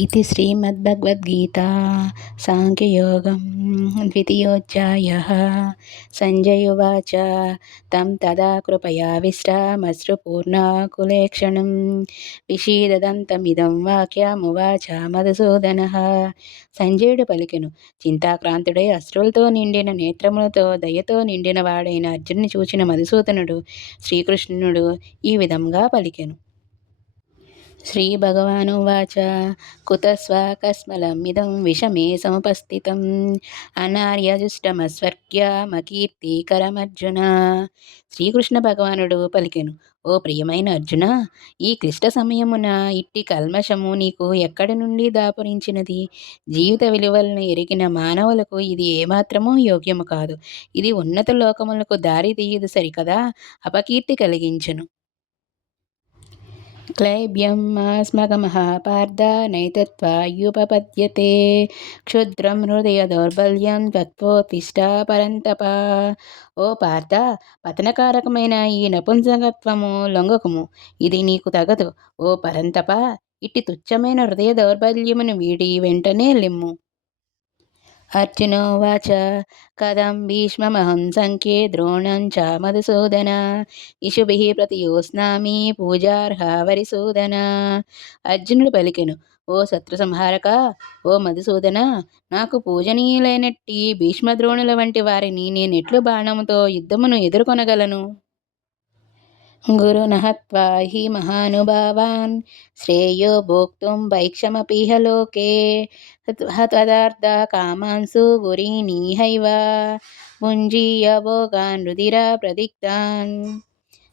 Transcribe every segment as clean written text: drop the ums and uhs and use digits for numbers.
इति श्रीमद्भगवद्गीता साङ्ख्ययोगं द्वितीयोऽध्यायः। सञ्जय उवाच तं तदा कृपयाविष्टामश्रुपूर्णाकुलेक्षणं विषीदन्तमिदं వాక్యమువాచ మధుసూదనः. సంజయుడు పలికెను. చింతాక్రాంతుడై అశ్రులతో నిండిన నేత్రములతో దయతో నిండిన వాడైన అర్జునుని చూచిన మధుసూదనుడు శ్రీకృష్ణుడు ఈ విధంగా పలికెను. శ్రీభగవానువాచ కుతస్వాకస్మలమిదం విషమే సముపస్థితం అనార్యజుష్టమస్వర్గ్యమకీర్తికరమర్జున. శ్రీకృష్ణ భగవానుడు పలికెను. ఓ ప్రియమైన అర్జున, ఈ క్లిష్ట సమయమున ఇట్టి కల్మషము నీకు ఎక్కడి నుండి దాపురించినది? జీవిత విలువలను ఎరిగిన మానవులకు ఇది ఏమాత్రమూ యోగ్యము కాదు. ఇది ఉన్నత లోకములకు దారి తీయదు సరికదా, అపకీర్తి కలిగించును. క్లైబ్యమాస్మగమః పార్థ నైతత్వాయుపపద్యతే క్షుద్రం హృదయ దౌర్బల్యం త్వత్వోత్తిష్ట పరంతప. ఓ పార్థ, పతనకారకమైన ఈ నపుంసకత్వము లొంగకుము, ఇది నీకు తగదు. ఓ పరంతప, ఇట్టి తుచ్చమైన హృదయ దౌర్బల్యమును వీడి వెంటనే లెమ్ము. అర్జునోవాచ కథం భీష్మమహం సంఖ్యే ద్రోణం చ మధుసూదన ఇషుభిః ప్రతియోత్స్నామి పూజార్హ వరిసూదన. అర్జునుడు పలికెను. ఓ శత్రు సంహారక, ఓ మధుసూదన, నాకు పూజనీయులైనట్టి భీష్మద్రోణుల వంటి వారిని నేనెట్లు బాణముతో యుద్ధమును ఎదుర్కొనగలను? గురున హత్వా హి మహానుభావాన్ శ్రేయో భోక్తుం భైక్షమపీహ లోకే హతదార్థ కామాంసు గురీనిహైవ భుంజీయ భోగాన్ రుధిర ప్రదిక్తాన్.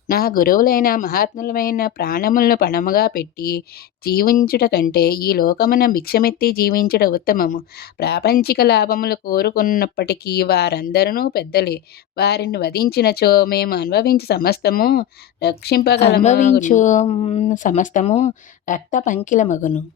నా గురువులైన మహాత్ములమైన ప్రాణములను పణముగా పెట్టి జీవించుట కంటే ఈ లోకమున భిక్షమెత్తి జీవించుట ఉత్తమము. ప్రాపంచిక లాభములు కోరుకున్నప్పటికీ వారందరూ పెద్దలే. వారిని వధించినచో మేము అనుభవించు సమస్తము రక్షింపగలము, సమస్తము రక్త పంకిలమగును.